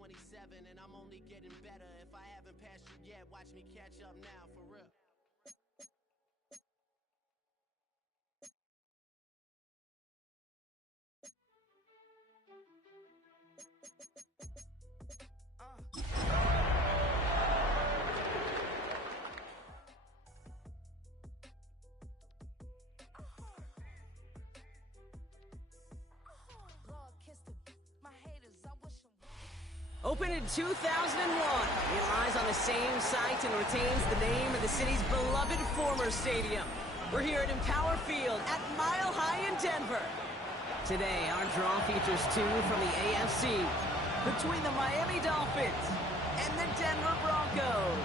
27 and I'm only getting better. If I haven't passed you yet, watch me catch up now, for real. Opened in 2001, it lies on the same site and retains the name of the city's beloved former stadium. We're here at Empower Field at Mile High in Denver. Today, our draw features two from the AFC, between the Miami Dolphins and the Denver Broncos.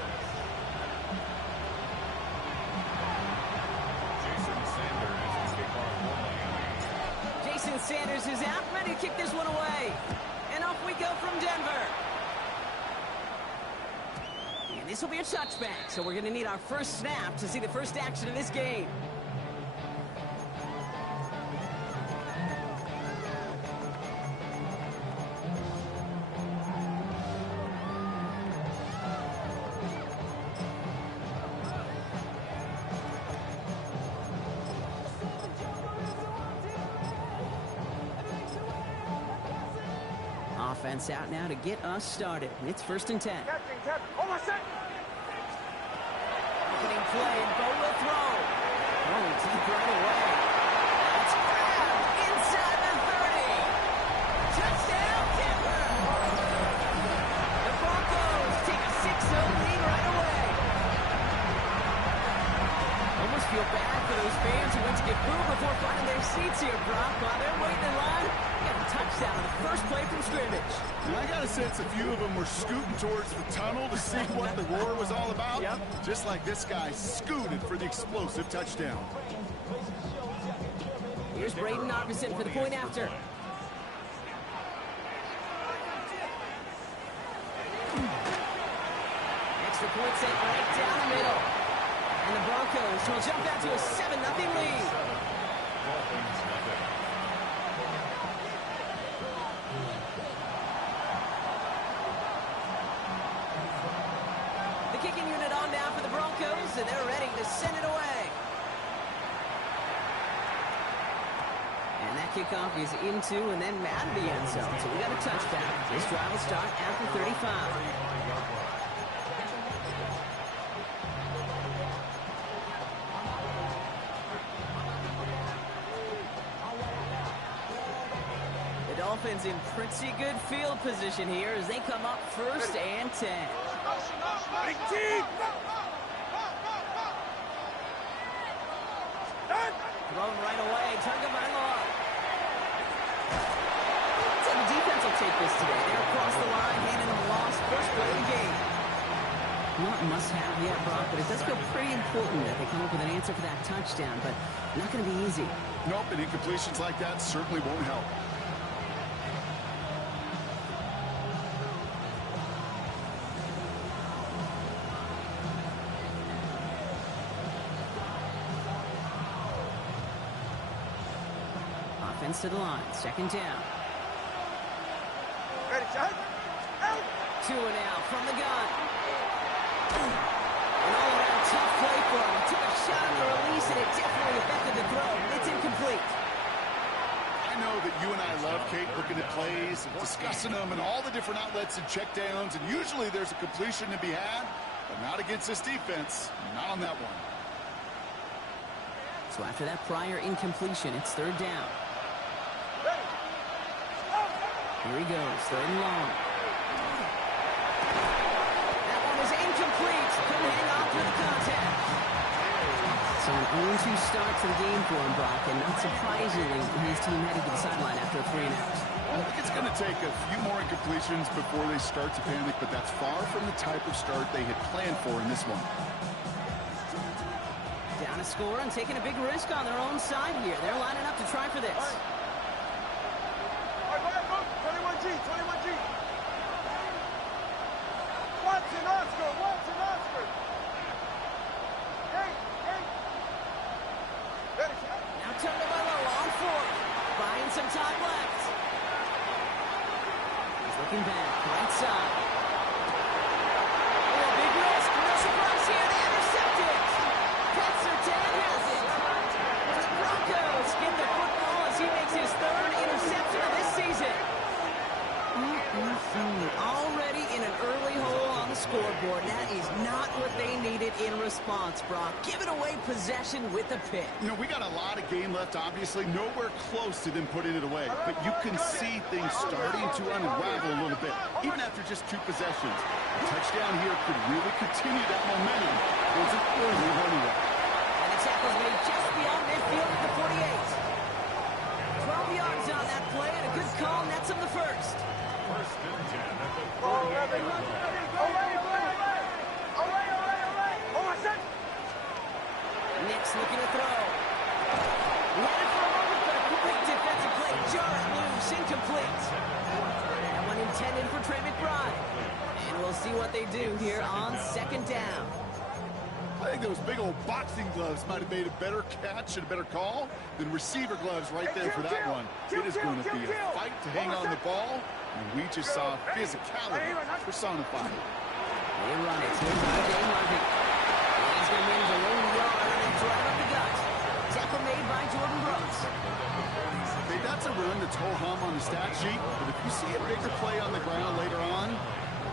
Jason Sanders is out, ready to kick this one away. And off we go from Denver. And this will be a touchback, so we're going to need our first snap to see the first action of this game. Offense out now to get us started. It's 1st and 10. Captain, almost set. Opening play, and Bo will throw. Throwing deep right away. That's grabbed inside the 30. Touchdown, Denver! The Broncos take a 6-0 lead right away. Almost feel bad for those fans who went to get booed before finding their seats here, Brock. While they're waiting in line, got a touchdown on the first play from scrimmage. And I got a sense a few of them were scooting towards the tunnel to see what the roar was all about. Yep. Just like this guy scooted for the explosive touchdown. Here's Braden Narvison for the point after. Extra point set right down the middle. And the Broncos will jump out to a 7-0 lead. The kicking unit on now for the Broncos, and they're ready to send it away. And that kickoff is into and then out of the end zone. So we got a touchdown. This drive will start after 35. Dolphins in pretty good field position here as they come up 1st and 10. Big team. Thrown right away, Tagovailoa. So the defense will take this today. They're across the line, handing them a loss, first play of the game. Not must-have yet, Brock, but it does feel pretty important that they come up with an answer for that touchdown, but not going to be easy. Nope, and incompletions like that certainly won't help. Offense to the line, 2nd down. Ready, shot. Out. 2 and out from the gun. An all-around tough play for him. Took a shot on the release, and it definitely affected the throw. It's incomplete. I know that you and I love, Kate, looking at plays and discussing them and all the different outlets and checkdowns, and usually there's a completion to be had, but not against this defense. Not on that one. So after that prior incompletion, it's 3rd down. Here he goes, 3rd and long. That one is incomplete. Couldn't hang on through the contact. So an 0-2 start to the game for him, Brock, and not surprisingly, his team headed to the sideline after a 3 and out. I think it's going to take a few more incompletions before they start to panic, but that's far from the type of start they had planned for in this one. Down a score and taking a big risk on their own side here. They're lining up to try for this. 21G. Watson, Oscar. Hey. Ready, shot. Now Tagovailoa on 4th. Buying some time left. He's looking back. right side. Oh, a big risk. No surprise here. They intercept it. Petsertan has it. The Broncos get the football as he makes his third interception of this season. Already in an early hole on the scoreboard. That is not what they needed in response, Brock. Giving away possession with a pick. You know, we got a lot of game left, obviously. Nowhere close to them putting it away. But you can see things starting to unravel a little bit, even after just 2 possessions. A touchdown here could really continue that momentum towards an early runaway. And the tackle's made just beyond midfield at the 48. 12 yards on that play, and a good call nets him the first. First and 10 at the 48. Nick's looking to throw. Let it for a moment, but a great defensive play. Jar it loose, incomplete. That one intended for Trey McBride. And we'll see what they do here on second down. I think those big old boxing gloves might have made a better catch and a better call than receiver gloves right there for that one. It is going to be a fight to hang on the ball, and we just saw physicality personified. They run it. Here's Dave Harvey. He's going to manage a low yard and drive up the gut. Tackle made by Jordan Brooks. Okay, that's a run that's ho-hum on the stat sheet, but if you see a bigger play on the ground later on,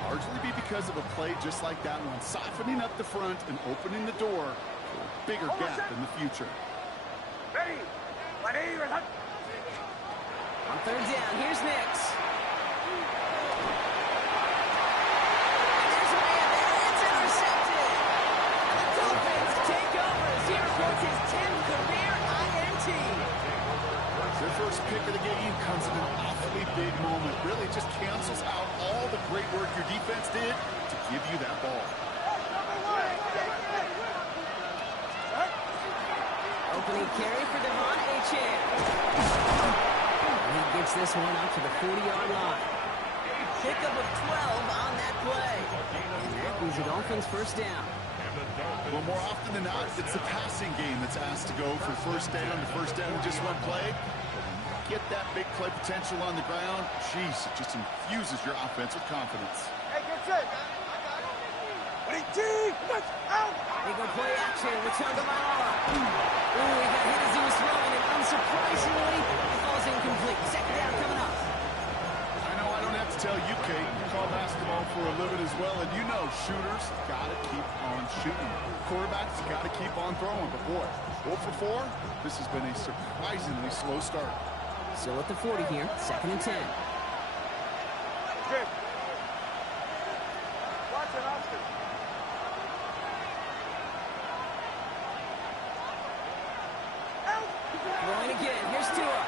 largely be because of a play just like that one, softening up the front and opening the door for a bigger gap in the future. On third down, here's Nix. And there's a man there. It's intercepted. The Dolphins take over as he records his 10th career INT. Their first pick of the game comes in an awfully big moment. Really just cancels out all the great work your defense did to give you that ball. Opening carry for Devon Achane. He gets this one out to the 40-yard line. Pickup of 12 on that play. And that is the Dolphins' first down. Well, more often than not, it's the passing game that's asked to go for first down to first down in just one play. Get that big play potential on the ground. Jeez, it just infuses your offense with confidence. Hey, get set. Out. They go play action with Tagovailoa. Ooh, he got hit as he was throwing, and unsurprisingly, it falls incomplete. Second down coming up. I know I don't have to tell you, Kate. You call basketball for a living as well, and you know shooters got to keep on shooting. Quarterbacks got to keep on throwing. But boy, 0 for 4, this has been a surprisingly slow start. Still at the 40 here, second and 10. Good. Watch it, Oscar. Throwing again, here's Tua.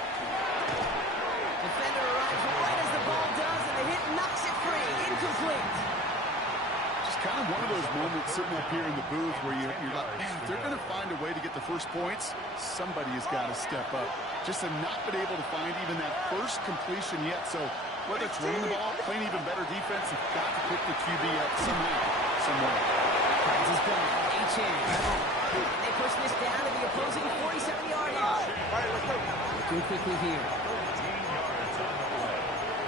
Defender arrives right as the ball does, and the hit knocks it free. Incomplete. Just kind of one of those moments sitting up here in the booth where you're like, man, if they're going to find a way to get the first points, somebody has got to step up. Just have not been able to find even that first completion yet. So whether it's running the ball, playing even better defense, you've got to pick the QB up somehow, somewhere. Finds his gun, Achane. They push this down to the opposing 47-yard line. All right, let's go. Looking quickly here.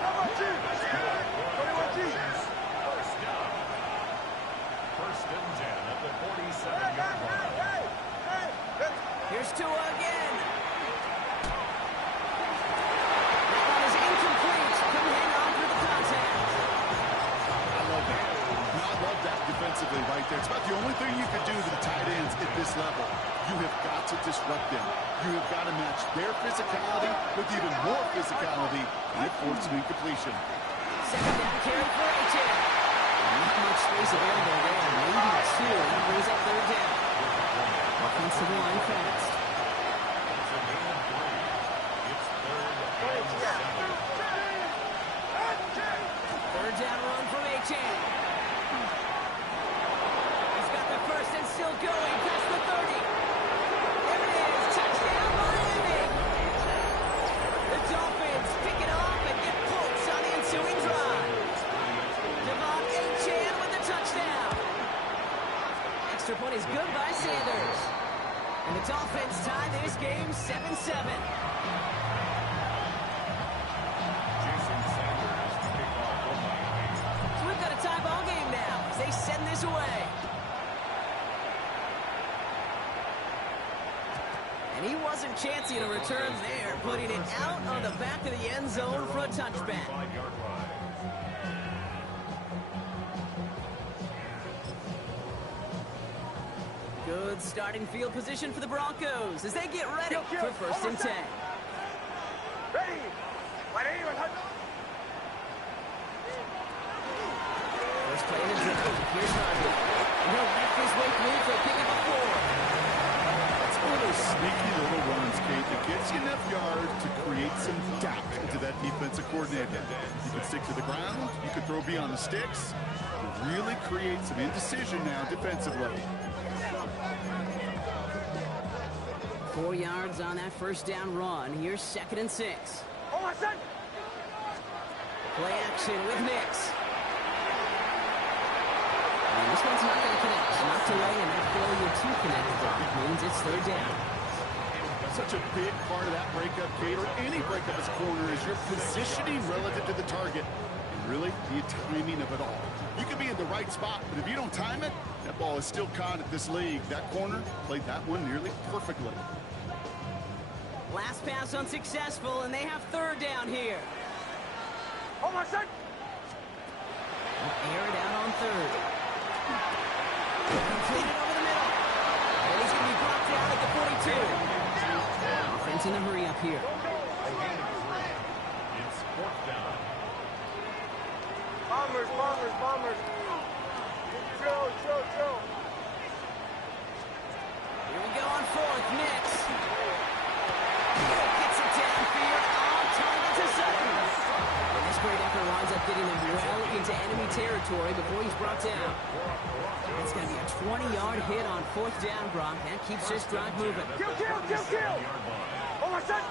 How about you? 21G. First down. First and 10 at the 47-yard line. Here's Tua again. That one is incomplete. Couldn't hang on through the contact. I love that. I love that defensively right there. It's about the only thing you could do to the tight ends at this level. You have got to disrupt them. You have got to match their physicality with even more physicality, and it forces an incompletion. Second down carry for Achane. Not much space available there. Maybe 2. That brings up third down. Offensive line fast. Third down run from Achane. He's got the first and still going past the 30. There it is. Touchdown Miami. The Dolphins pick it off and get points on the ensuing drive. Devon Achane with the touchdown. Extra point is good by Sanders. And the Dolphins tie this game 7-7. Jason Sanders to kick off the line. wasn't chancing a return there, putting it out on the back of the end zone for a touchback. 5-yard line. Good starting field position for the Broncos as they get ready for 1st and 10. Ready. Ready. First play in the drive. Here's Harvey. He'll make his way through for a pickup of 4. That's one of those sneaky little runs, Kate, that gets you enough yards to create some doubt into that defensive coordinator. You can stick to the ground. You can throw beyond the sticks. You really create some indecision now defensively. 4 yards on that first down run. Here's 2nd and 6. Oh, my son. Play action with Nix. And this one's not going to connect. Not delay, and that failure to connect means it's 3rd down. Such a big part of that breakup, Kate, or any breakup as a corner, is your positioning relative to the target. And really, the timing of it all. You can be in the right spot, but if you don't time it, that ball is still caught at this league. That corner played that one nearly perfectly. Last pass unsuccessful, and they have 3rd down here. Oh, my son. Air it out on 3rd. Completed over the middle. And he's going to be brought down at the 42. Offense in a hurry up here. A gain of 3. It's 4th down. Bombers. Chill. Here we go on 4th. Nix. Gets it downfield on target to Sutton. And this great effort winds up getting them well into enemy territory before he's brought down. It's going to be a 20-yard hit on 4th down, Brock. That keeps this drive moving. Kill. Oh, my son.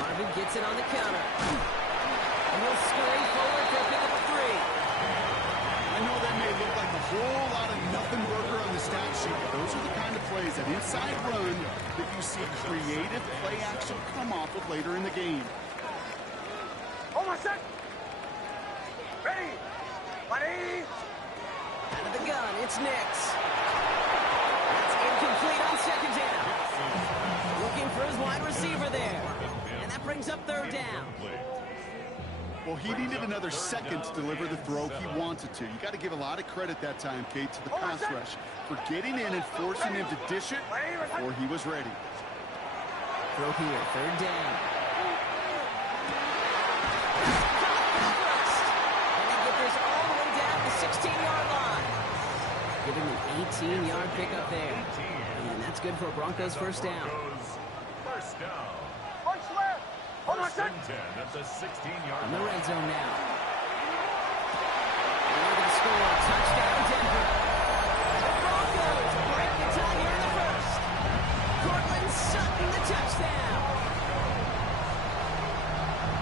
Marvin gets it on the counter. And he'll scurry forward for a pickup of 3. I know that may look like a whole lot of nothing burger on the stat sheet, but those are the kind of plays, that inside run, that you see creative play action come off of later in the game. Oh, my son. Ready. Out of the gun, it's Nix. That's incomplete on 2nd down. Looking for his wide receiver there. And that brings up 3rd down. Well, he needed another second to deliver the throw he wanted to. You got to give a lot of credit that time, Kate, to the pass rush for getting in and forcing him to dish it before he was ready. Throw here, 3rd down. And they get this all the way down the 16-yard line. Giving an 18-yard pickup there. And that's good for a Broncos 1st down. First down. Punch left. Oh, my 1st son. and 10 at the 16-yard In the line. red zone now. And they're going to score a touchdown, Denver. The Broncos break the tie here in the 1st. Cortland Sutton, the touchdown.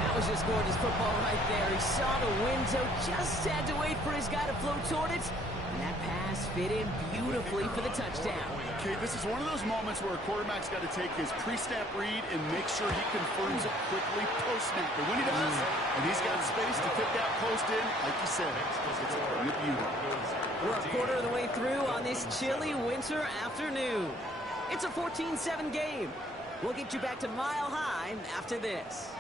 That was just gorgeous football right there. He saw the window, just had to wait for his guy to float toward it. And that pass fit in beautifully for the touchdown. Okay, this is one of those moments where a quarterback's got to take his pre-snap read and make sure he confirms it quickly post-snap. But when he does, and he's got space to fit that post in, like you said, it's a thing of beauty. We're a quarter of the way through on this chilly winter afternoon. It's a 14-7 game. We'll get you back to Mile High after this.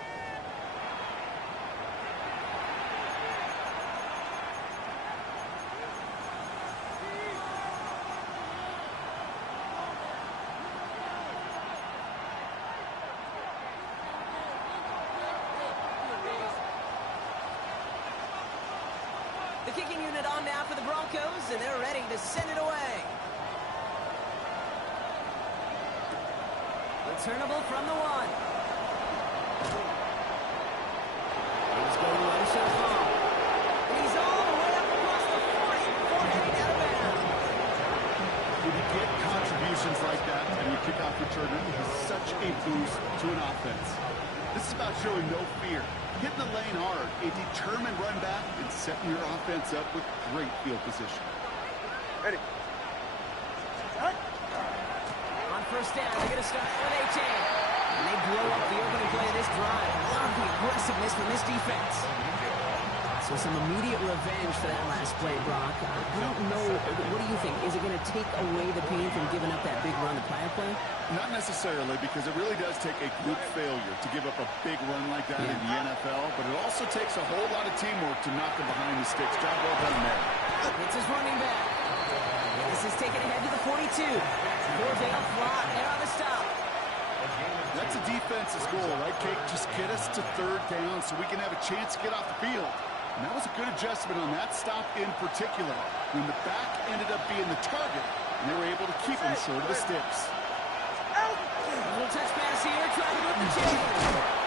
The kicking unit on now for the Broncos, and they're ready to send it away. Returnable from the 1. He's going to let us show home. And he's all the way up across the 40 before heading out of bounds. When you get contributions like that and you kick off returner, it is such a boost to an offense. This is about showing no fear, hitting the lane hard, a determined run back, and setting your offense up with great field position. Ready. On 1st down, they're going to start with A-Chain. And they blow up the opening play of this drive. Love the aggressiveness from this defense. So some immediate revenge for that last play, Brock. I don't know. What do you think? Is it going to take away the pain from giving up that big run the prior play? Not necessarily, because it really does take a group failure to give up a big run like that in the NFL, but it also takes a whole lot of teamwork to knock them behind the sticks. Job well done there. It's his running back. This is taken ahead to the 42. Cordell Flott there on the stop. That's a defense's goal, right, Kate? Just get us to third down so we can have a chance to get off the field. And that was a good adjustment on that stop in particular, when the back ended up being the target, and they were able to keep him short of the sticks. A little touch pass here, trying to move the chains.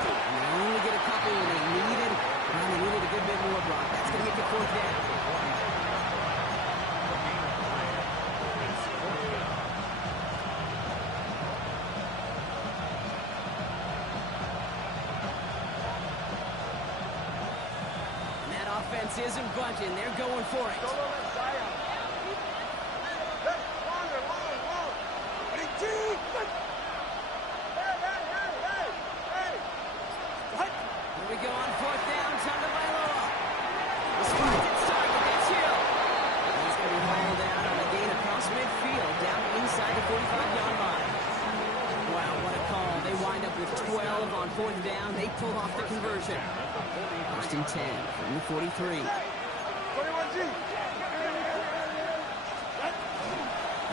And they only get a couple, and they needed a good bit more, Brock. That's going to make it fourth down. Isn't budging. They're going for it. Here we go on fourth down. Tagovailoa. The spot gets target. That's Hill. He's going to be hauled out on a gain across midfield, down inside the 45-yard line. Wow, what a call. They wind up with 12 on fourth down. They pull off the conversion. First and 10 from the 43. 21G.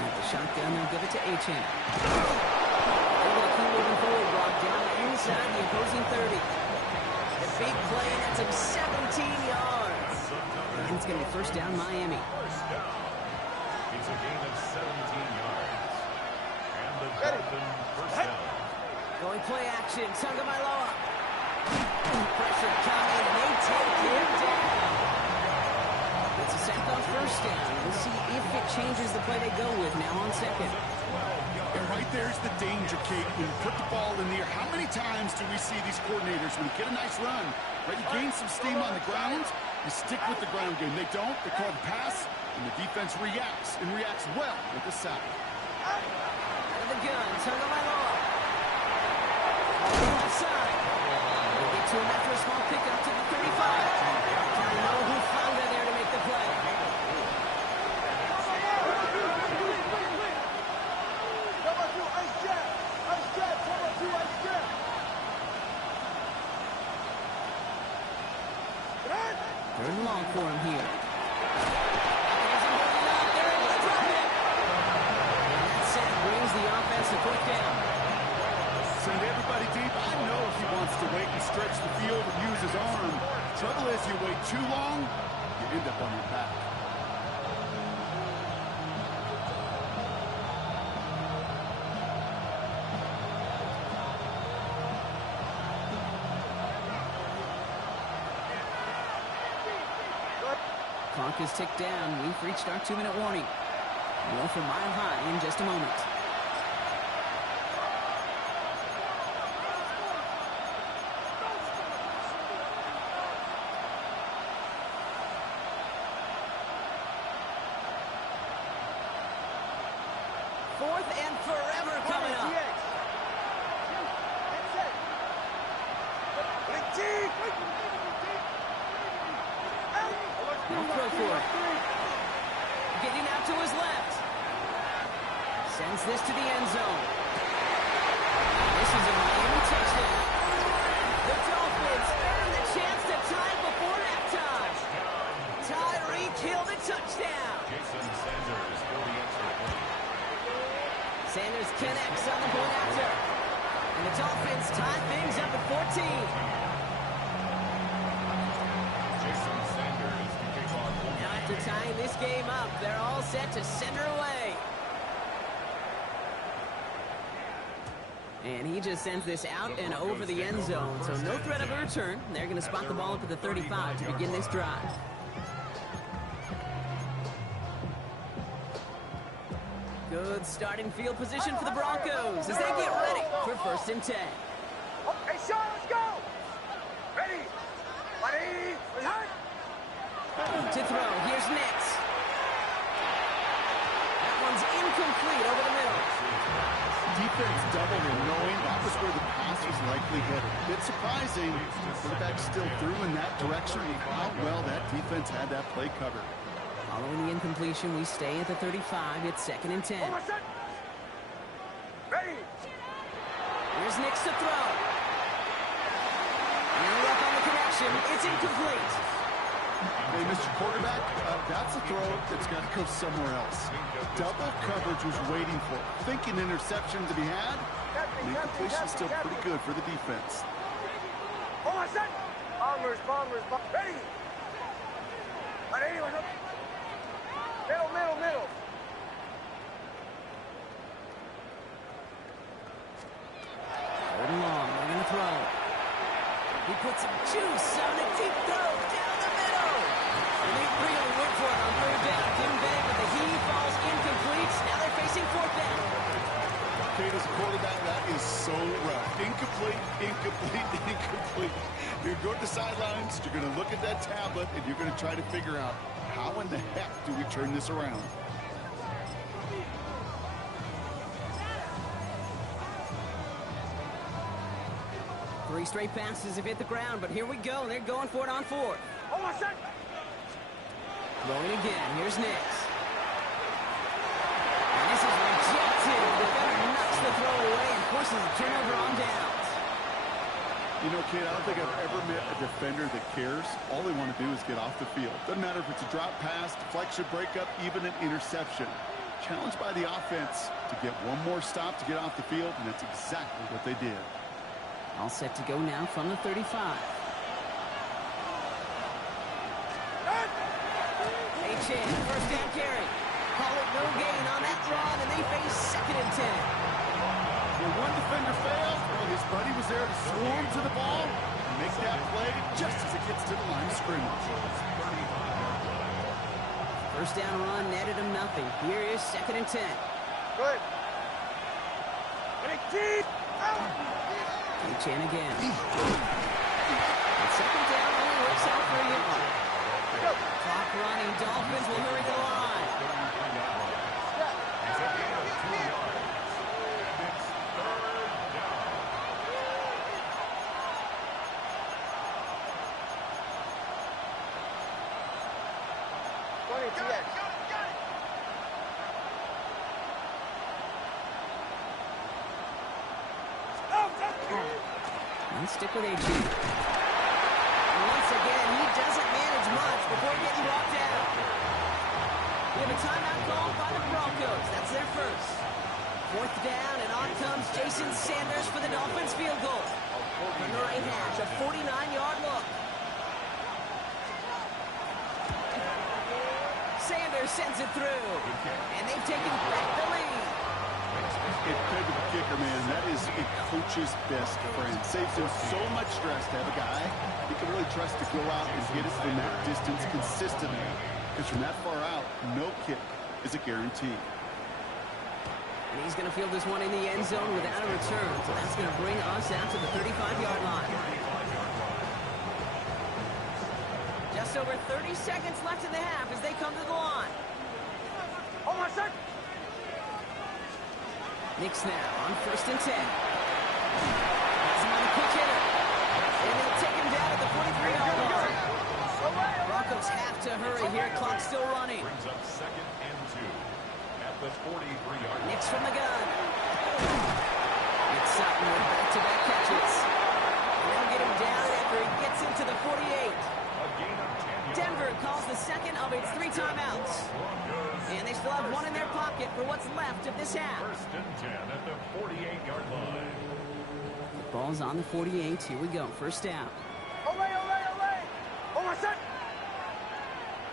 At the shotgun, they'll give it to Achane. They're going to keep moving forward, Brock, down inside the opposing 30. The big play, that's him 17 yards. And it's going to be first down, Miami. First down. It's a gain of 17 yards. And the Dolphins first down. Going play action, Tagovailoa. Pressure coming, and they take him down. It's a sack on first down. We'll see if it changes the play they go with now on second. And right there's the danger, Kate. When you put the ball in the air, how many times do we see these coordinators, when you get a nice run, right, you gain some steam on the ground, you stick with the ground game. They don't, they call the pass, and the defense reacts, and reacts well with the sack. Out of the gun, Tagovailoa. Left side. They get to him after a small pickup to the 35. Don't know who found it there to make the play. Third and long for him here. They're able to drop it. And that sack brings the offense to fourth down. Send everybody deep. I know he wants to wait and stretch the field and use his arm. Trouble is, you wait too long, you end up on your back. Clock is ticked down. We've reached our 2-minute warning. More from Mile High in just a moment. Fourth and forever coming up. He'll throw for it. Getting out to his left. Sends this to the end zone. This is a Miami touchdown. The Dolphins earn the chance to tie before halftime. Tyreek Hill the touchdown. Jason Sanders for the extra point. Sanders connects on the point after. And the Dolphins tie things up at 14. Jason Sanders to kick off. Now after tying this game up, they're all set to send her away. And he just sends this out and over the end zone. So no threat of a return. They're going to spot the ball up at the 35 to begin this drive. Good starting field position for the Broncos as they get ready for first and 10. Hey, Sean, let's go! Ready! Ready! To throw, here's Nix. That one's incomplete over the middle. defense doubled him, knowing that was where the pass was likely headed. A bit surprising. Quarterback still threw in that direction. How well that defense had that play covered. Following the incompletion, we stay at the 35. It's 2nd and 10. Ready. Here's Nix to throw. And up on the connection. It's incomplete. Hey, Mr. Quarterback, that's a throw that's got to go somewhere else. Double coverage was waiting for it. Thinking interception to be had. The incompletion is still pretty good for the defense. Bombers. Ready. Middle. Holding long. They're going to throw. He puts some juice on a deep throw down the middle. And they really went for it on 3rd down. Didn't bang, but the heave falls incomplete. Now they're facing 4th down. Kate, as a quarterback, that is so rough. Incomplete. You're going to the sidelines, you're going to look at that tablet, and you're going to try to figure out how in the heck do we turn this around. Three straight passes have hit the ground, but here we go. They're going for it on 4th. Throwing again. Here's Nix. And this is rejected. The defender knocks the throw away and forces a turnover on downs. You know, kid, I don't think I've ever met a defender that cares. All they want to do is get off the field. Doesn't matter if it's a drop pass, deflection, breakup, even an interception. Challenged by the offense to get one more stop to get off the field, and that's exactly what they did. All set to go now from the 35. H.N. first down carry. Call it no gain on that run, and they face 2nd and 10. When one defender failed, well, his buddy was there to swarm to the ball and make that play just as it gets to the line of scrimmage. First down run netted him nothing. Here is 2nd and 10. Good. H.N. again. And 2nd down only works out for a yard. Clock running. Dolphins will hurry the line. It's a gain of 2 yards. And it's 3rd down. 20 TX. And stick with H.N. And once again, he doesn't manage much before getting brought down. We have a timeout called by the Broncos. That's their first. 4th down, and on comes Jason Sanders for the Dolphins field goal. From the right hash, a 49-yard look. Sanders sends it through, and they've taken back the lead. It could be the kicker, man. That is a coach's best friend. Saves him so much stress to have a guy he can really trust to go out and get it from that distance consistently. Because from that far out, no kick is a guarantee. And he's going to field this one in the end zone without a return. So that's going to bring us out to the 35-yard line. Just over 30 seconds left in the half as they come to the line. Nix now on 1st and 10. Has him on a quick hitter. And they'll take him down at the 43-yard line. Broncos have to hurry here. Clock's still running. Brings up 2nd and 2 at the 43-yard line. Nix from the gun. Nix Sutton with back-to-back catches. And they'll get him down after he gets into the 48. A gain of 10 yards. Denver calls the second of its 3 timeouts. And they still have one in their pocket for what's left of this half. 1st and 10 at the 48-yard line. The ball's on the 48. Here we go. First down.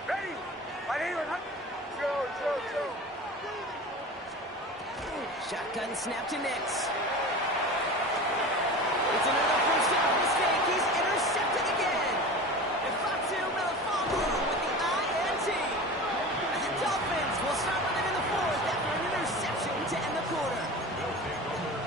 Ready. Go. Shotgun snap to Nix. It's another first down mistake. He's intercepted again. And Fatu Melifonwu with the INT. And the Dolphins will start with it in the 4th after an interception to end the quarter.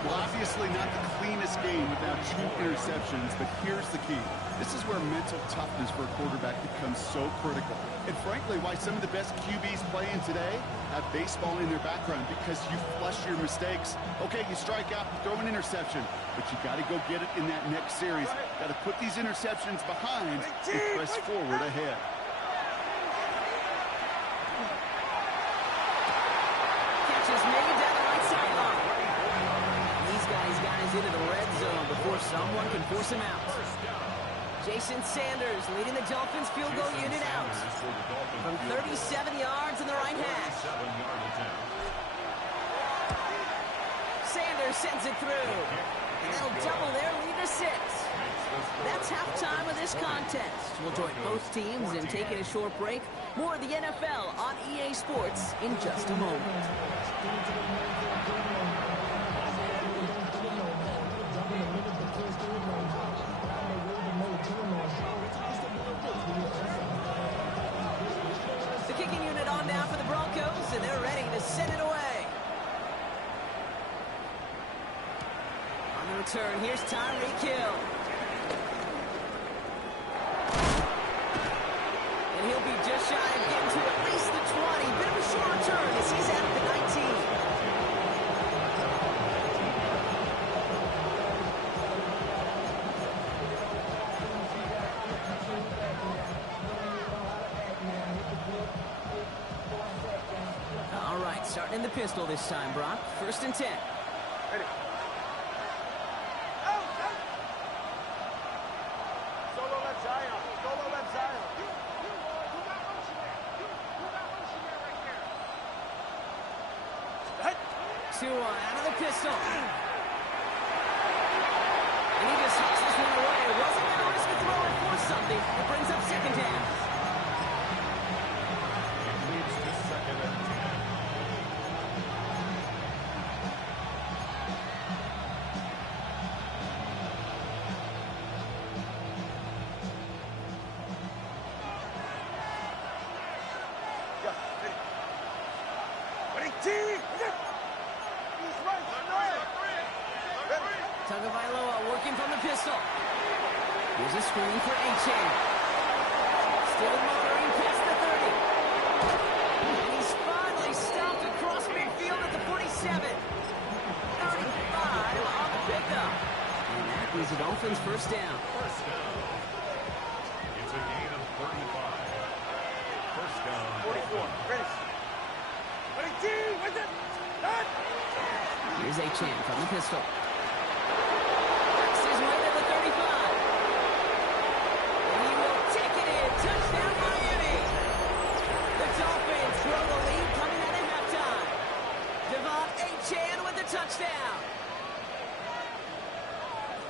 Well, obviously not the cleanest game without 2 interceptions. interceptions, but here's the key. This is where mental toughness for a quarterback becomes so critical. And frankly, why some of the best QBs playing today have baseball in their background, because you flush your mistakes. Okay, you strike out, throw an interception, but you got to go get it in that next series. Got to put these interceptions behind and press forward ahead. Catches made down the right sideline. These guys into the red zone before someone can force him out. Jason Sanders leading the Dolphins field goal unit out from 37 yards in the right hash. Sanders sends it through, and they'll double their lead to 6. That's halftime of this contest. We'll join both teams in taking a short break. More of the NFL on EA Sports in just a moment. The kicking unit on now for the Broncos, and they're ready to send it away. On the return, here's Tyreek Hill. And he'll be just shy of getting to at least the 20. Bit of a short return as he's out of the 19. All right, starting in the pistol this time, Brock. 1st and 10. Ready. Solo left Zion. Solo left Zion. 2 out of the pistol. And he just hooks this one away. Wasn't going to risk a throw and force something. It brings up 2nd down. It leads to 2nd and 10. Tagovailoa working from the pistol. Here's a screen for A-Chain. Still motoring past the 30. And he's finally stopped across midfield at the 47. 35 on the pickup. And that was the Dolphins' 1st down. First down. It's a gain of 35. First down. 44. Ready. Ready, T. With it. Here's A-Chain from the pistol. Works his way to the 35. And he will take it in. Touchdown, Miami. The Dolphins grow the lead coming out of halftime. Devon A-Chain with the touchdown.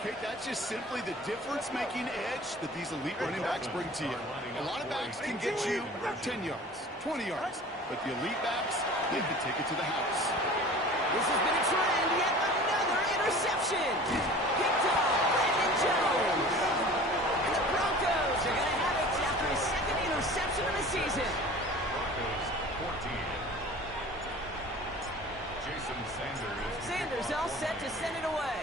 Okay, that's just simply the difference-making edge that these elite running backs bring to you. A lot of backs can get you 10 yards, 20 yards, but the elite backs, they can take it to the house. This has been a trend. Yet another interception. Picked off Brandon Jones. And the Broncos are going to have it after his 2nd interception of the season. Broncos 14. Jason Sanders. Sanders all set to send it away.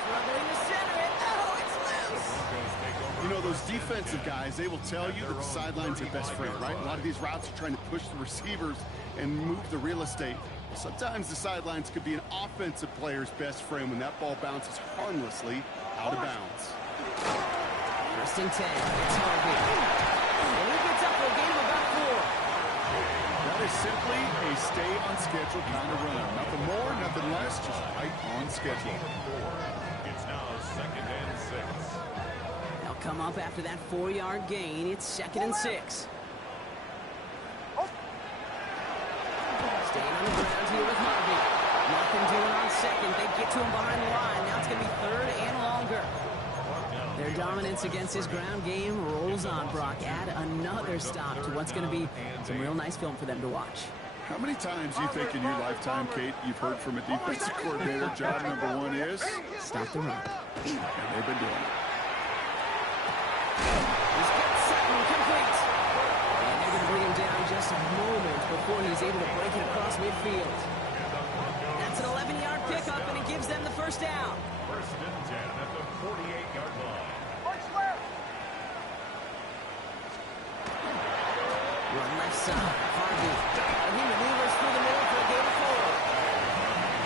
Struggling to center it. Oh, it's loose. Broncos take over. You know, those defensive guys, they will tell you that the sideline's their best friend, right? A lot of these routes are trying to push the receivers and move the real estate. Sometimes the sidelines could be an offensive player's best friend when that ball bounces harmlessly out of bounds. 1st and 10. It's Harvey. And he gets up for a gain of about 4. That is simply a stay-on-schedule kind of run. Nothing more, nothing less, just right on schedule. It's now 2nd and 6. They'll come up after that 4-yard gain. It's 2nd and 6. Staying on the ground here with Harvey. Nothing doing on 2nd. They get to him behind the line. Now it's going to be 3rd and longer. Their dominance against his ground game rolls on, Brock. Add another stop to what's going to be some real nice film for them to watch. How many times do you think in your lifetime, Kate, you've heard from a defensive coordinator, job number 1 is? Stop the run. And they've been doing it. He's got 7 complete. And they're going to bring him down just a moment before he's able to break it across midfield. That back up, and it gives them the first down. First and 10 at the 48-yard line. Run left side. Harvey. And he maneuvers through the middle for a gain of 4.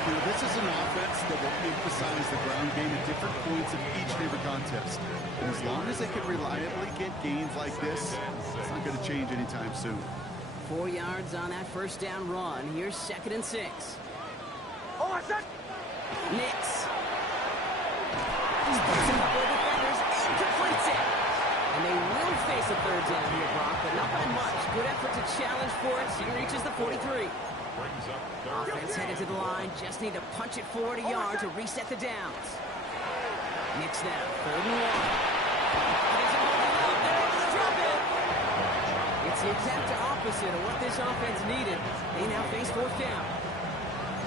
You know, this is an offense that will emphasize the ground game at different points of each and every contest. And as long as they can reliably get gains like this, it's not going to change anytime soon. 4 yards on that first down run. Here's 2nd and 6. Nix. He's beats a couple of defenders and completes it. And they will face a 3rd down here, Brock, but not by much. Good effort to challenge for it. He reaches the 43. Brings up third. Offense headed to the line. Just need to punch it forward a yard to reset the downs. Nix now. 3rd and 1. He doesn't hold it out there over the drop it. It's the exact opposite of what this offense needed. They now face 4th down.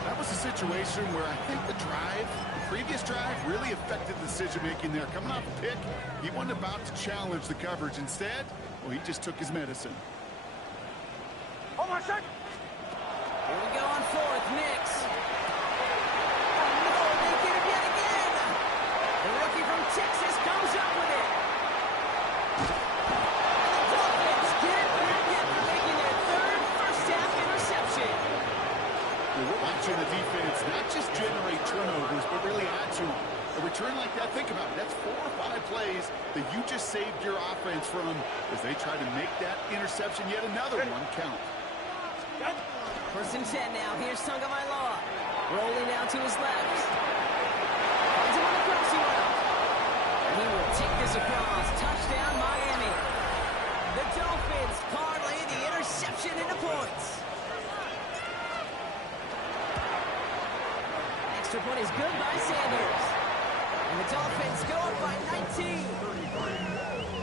That was a situation where I think the previous drive, really affected the decision-making there. Coming off a pick, he wasn't about to challenge the coverage. Instead, well, he just took his medicine. Here we go on 4th. Nix. Oh, no, they get him yet again. The rookie from Texas comes up with it. And the Dolphins get it back after making their 3rd first-half interception. We're watching the defense not just generate turnovers, but really add to them. A return like that, think about it, that's 4 or 5 plays that you just saved your offense from as they try to make that interception, yet another one, count. 1st and 10 now. Here's Tagovailoa. Rolling now to his left. Finds him on the crossing route. And he will take this across. Touchdown, Miami. The Dolphins parlay the interception into points. Extra point is good by Sanders. And the Dolphins go up by 19.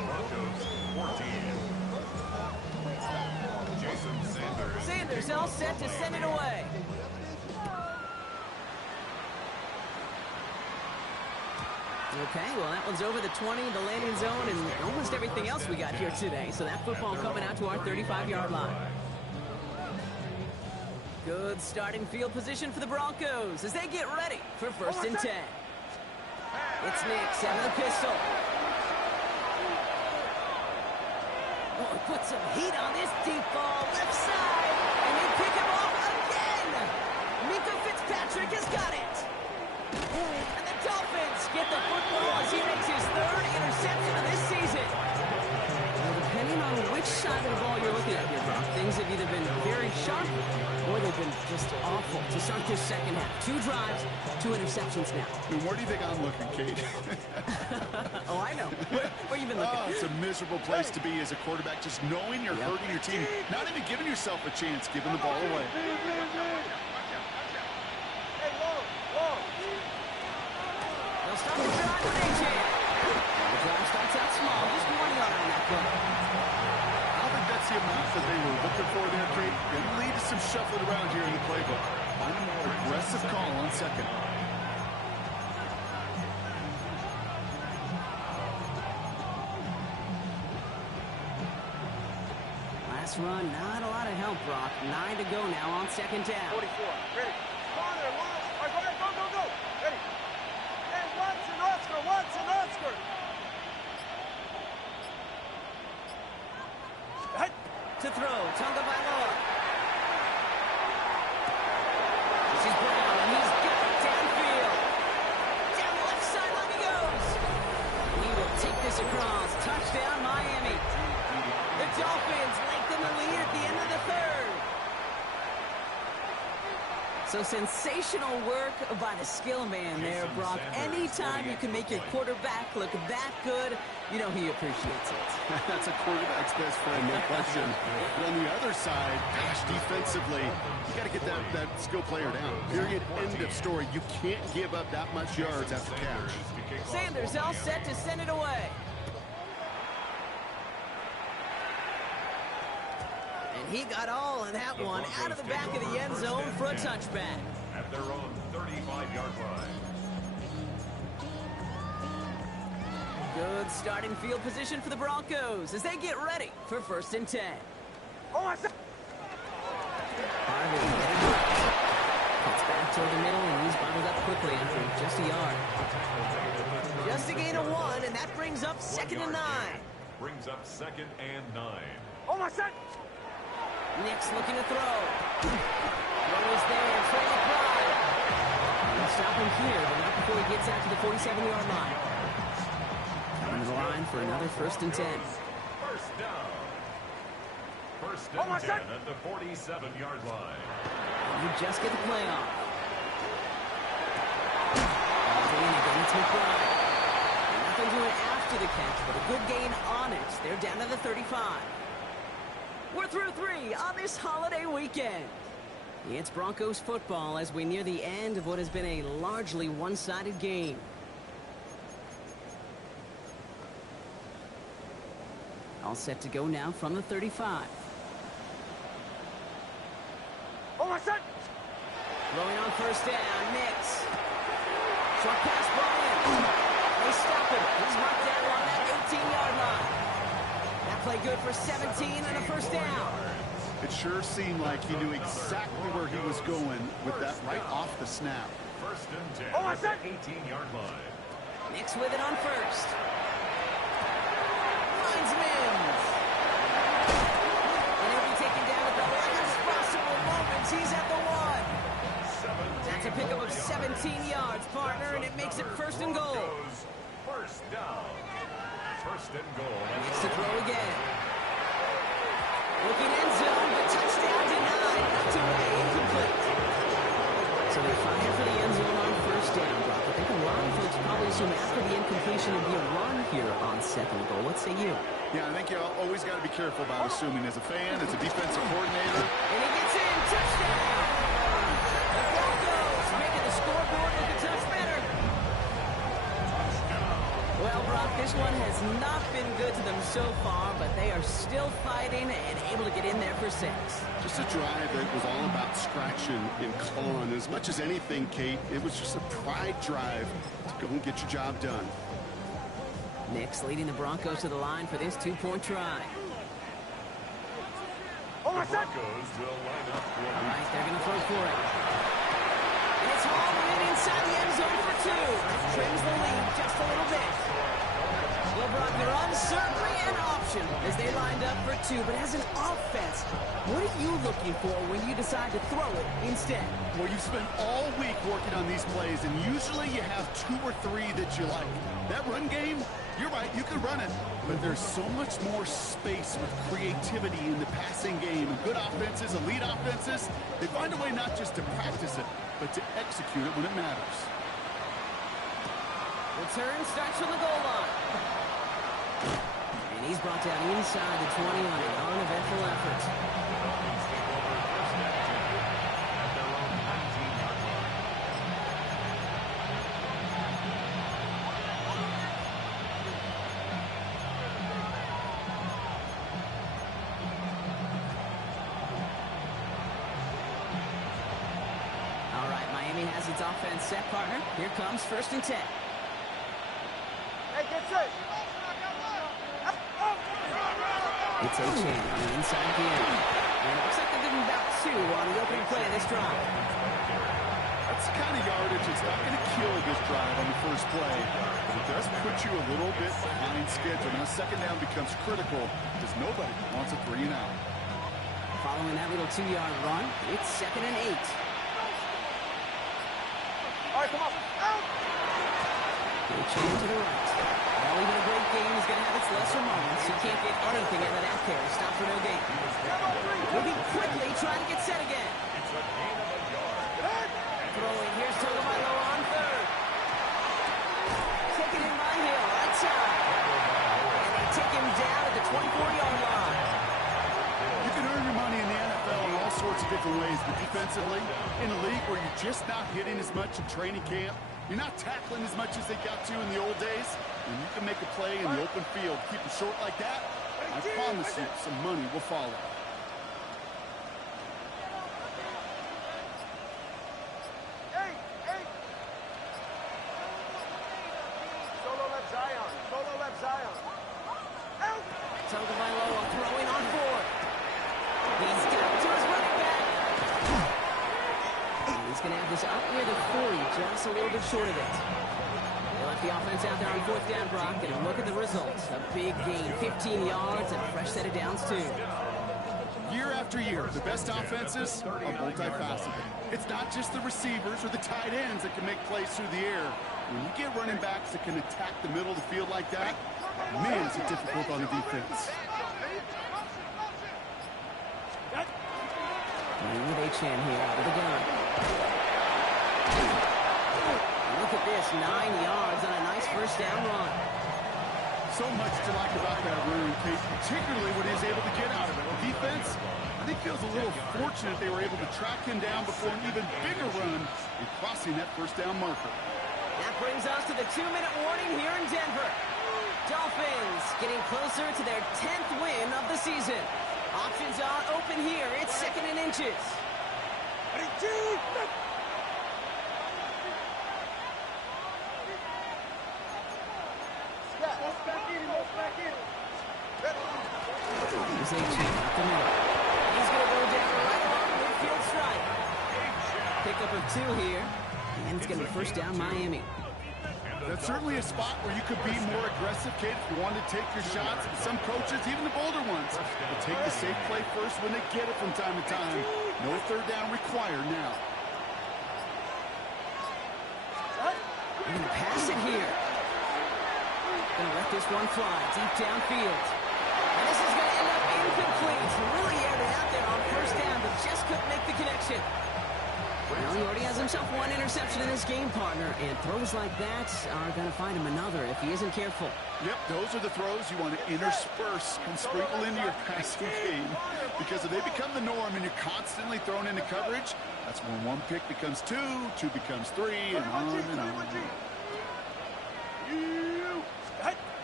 Broncos 14. Jason Sanders. Sanders all set to send it away. Okay, well, that one's over the 20, the landing zone, and almost everything else we got here today. So that football coming out to our 35-yard line. Good starting field position for the Broncos as they get ready for 1st and 10. It's Nix out of the pistol. Oh, he put some heat on this deep ball, left side, and they pick him off again. Minka Fitzpatrick has got it. And the Dolphins get the football as he makes his 3rd interception of this season. Well, depending on which side of the ball you're looking at here, Brock, things have either been very sharp or they've been just awful to start this second half. 2 drives, 2 interceptions now. And where do you think I'm looking, Kate? Oh, I know. Where you been looking? Oh, it's a miserable place to be as a quarterback, just knowing you're hurting your team, not even giving yourself a chance, giving the ball away. They'll start the drive with AJ. The drive starts out small, just 1 yard on that play. I don't think that's the amount that they were looking for there, Kate. Going to lead to some shuffling around here in the playbook. Find a more aggressive call on 2nd. Last run, not a lot of help, Brock. 9 to go now on 2nd down. 44. Ready. Come on there, Lawrence. All right, go ahead. Go. Ready. And Watson, Oscar. To throw, Tagovailoa. This is Brown, and he's got it downfield. Down the left sideline he goes. He will take this across. Touchdown, Miami. The Dolphins lengthen the lead at the end of the 3rd. So sensational work by the skill man there, Brock. Anytime you can make your quarterback look that good, you know he appreciates it. That's a quarterback's best friend, no question. But on the other side, gosh, defensively, you got to get that skill player down. Period, end of story. You can't give up that much yards after catch. Sanders all set to send it away. And he got all of that one out of the back of the end zone for a touchback. At their own 35-yard line. Good starting field position for the Broncos as they get ready for 1st and 10. Harvey. Cuts back toward the middle and he's bottled up quickly after just a yard. Just a gain of 1, and that brings up 2nd and 9. Brings up 2nd and 9. Oh, my son! Nix looking to throw. Throw is there, Trey McBride. He'll stop him here, but not before he gets out to the 47-yard line. Coming to the line for another 1st and 10. First down. 1st and 10 at the 47-yard line. You just get the play off. Again, it's McBride. Nothing doing after the catch, but a good gain on it. They're down to the 35. We're through 3 on this holiday weekend. It's Broncos football as we near the end of what has been a largely one-sided game. All set to go now from the 35. Oh, my son! Throwing on 1st down, Nix. Short pass, Bryant. They stop him. He's marked down on that 18-yard line. That play good for 17 and a 1st down. It sure seemed like he knew exactly where he was going with that right off the snap. 1st and 10 Oh, at the 18-yard line. Nix with it on 1st. Finds Mims. And he'll be taken down at the last possible moments. He's at the 1. That's a pickup of 17 yards, partner, and it makes it 1st and goal. First down. 1st and goal. Nix to throw again. Looking end zone, but touchdown denied. Knocked away, incomplete. So they fire for the end zone on 1st down, Brock. I think a lot of folks probably assume after the incompletion it'd be a run here on 2nd goal. What say you? Yeah, I think you always got to be careful about assuming as a fan, as a defensive coordinator. And he gets in. Touchdown! The Broncos making the scoreboard look a touch better. Well, Brock, this one has not been good to them so far, but they are still fighting and able to get in there for 6. Just a drive that was all about scratching and clawing. As much as anything, Kate, it was just a pride drive to go and get your job done. Nix leading the Broncos to the line for this 2-point try. Oh, my son! Broncos will line up for All right, they're going to throw for it. And it's hauled in inside the end zone for 2. That trims the lead just a little bit. Well, Brock, they're uncertainly an option as they lined up for 2. But as an offense, what are you looking for when you decide to throw it instead? Well, you've spent all week working on these plays, and usually you have 2 or 3 that you like. That run game, you're right, you can run it, but there's so much more space with creativity in the passing game. And good offenses, elite offenses, they find a way not just to practice it, but to execute it when it matters. Return starts from the goal line. And he's brought down inside the 20 on an uneventful effort. All right, Miami has its offense set, partner. Here comes 1st and 10. Hey, get set! It's A-Chain on the inside again. And it looks like they're giving about 2 on the opening play of this drive. That's the kind of yardage that's not going to kill this drive on the first play, but it does put you a little bit behind schedule. Now, 2nd down becomes critical because nobody wants a 3 and out. Following that little 2-yard run, it's 2nd and 8. All right, come on. Out! A-Chain to the right. Well, even a great game is going to have its lesser moments. You can't get anything out of that carry. Stop for no gain. We'll be quickly trying to get set again. It's a gain of a yard. Throwing, here's Tagovailoa on 3rd. Taken in by Hill, right side. And they take him down at the 24-yard line. You can earn your money in the NFL in all sorts of different ways, but defensively, in a league where you're just not hitting as much in training camp, you're not tackling as much as they got to in the old days, and you can make a play in the open field. Keep it short like that, I promise you some money will follow. Hey, hey! Solo left Zion. Solo left Zion. Out! Tagovailoa throwing on 4. He's got it to his running back. He's going to have this up near the 40, just a little bit short of it. They left the offense out there on 4th down, Brock, and look at the results. A big gain, 15 yards, and a fresh set of downs, too. Year after year, the best offenses are multifaceted. It's not just the receivers or the tight ends that can make plays through the air. When you get running backs that can attack the middle of the field like that, man, is it difficult on the defense. With H-Chan here out of the gun. Look at this, 9 yards on a nice first down run. So much to like about that run, Kate, particularly what he was able to get out of it. The defense, I think, feels a little fortunate they were able to track him down before an even bigger run in crossing that first down marker. That brings us to the 2-minute warning here in Denver. Dolphins getting closer to their 10th win of the season. Options are open here. It's 2nd and inches. Here's H-Chan up the middle. He's going to go down right along midfield stripe. Pickup of 2 here. And it's going to be first down Miami. That's certainly a spot where you could be more aggressive, Kate, if you wanted to take your shots. Some coaches, even the bolder ones, will take the safe play first when they get it from time to time. No 3rd down required now. They're going to pass it here. Going to let this one fly deep downfield. And this is going to end up incomplete. Really aired it out there on first down, but just couldn't make the connection. Well, he already has himself 1 interception in this game, partner, and throws like that are going to find him another if he isn't careful. Yep, those are the throws you want to intersperse and sprinkle into your passing game, because if they become the norm and you're constantly thrown into coverage, that's when 1 pick becomes 2, 2 becomes 3, and on and on.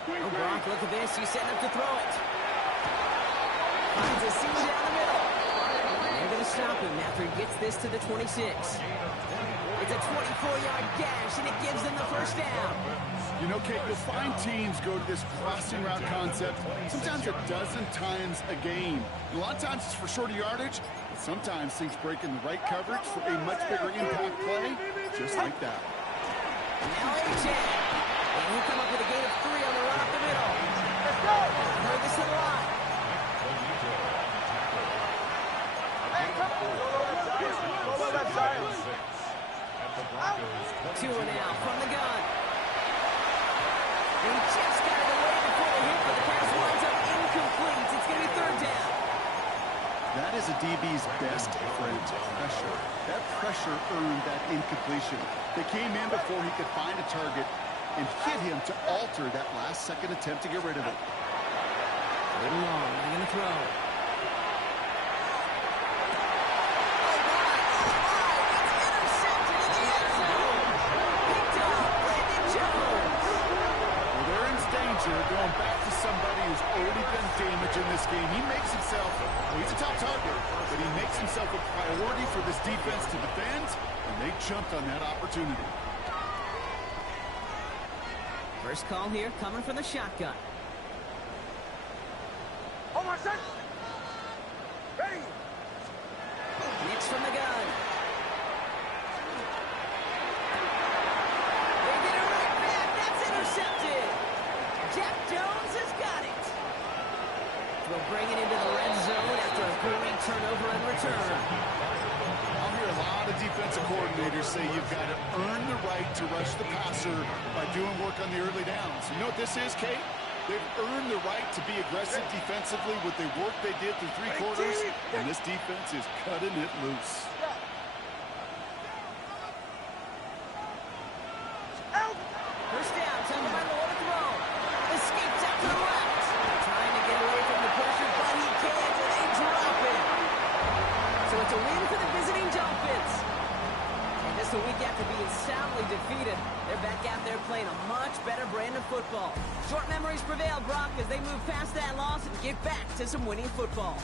Oh, Brock, look at this. He's setting up to throw it. Finds a seam down the middle. They're going to stop him after he gets this to the 26. It's a 24-yard gash, and it gives them the first down. You know, Kate, you'll find teams go to this crossing route concept sometimes a dozen times a game. And a lot of times it's for shorter yardage, but sometimes things break in the right coverage for a much bigger impact play, just like that. Now H-Chan. And he'll come up with a gain of 3 on the run up the middle. Let's go! Heard this to the line. Tua now from the gun. And he just got it away before the hit, but the pass winds up incomplete. It's going to be 3rd down. That is a DB's best friend, pressure. That pressure earned that incompletion. They came in before he could find a target and hit him to alter that last-second attempt to get rid of it. Third and long, they're going to throw. Going back to somebody who's already done damage in this game. He makes himself, well, he's a top target, but he makes himself a priority for this defense to defend, and they jumped on that opportunity. First call here coming from the shotgun. Hold on, set. Ready. Mix from the gun. They get it right back. That's intercepted. Jack Jones has got it. We'll bring it into the red zone after a great turnover and return. I'll hear a lot of defensive coordinators say you've got to earn the right to rush the passer by doing work on the early downs. You know what this is, Kate? They've earned the right to be aggressive defensively with the work they did through 3 quarters, and this defense is cutting it loose. First down, tell him to throw. Escapes out to the left. Trying to get away from the pressure, but he can't, and they drop it. So it's a win for the visiting Dolphins. And just a week after being soundly defeated, they're back out there playing a much better brand of football. Short memories prevail, Brock, as they move past that loss and get back to some winning football.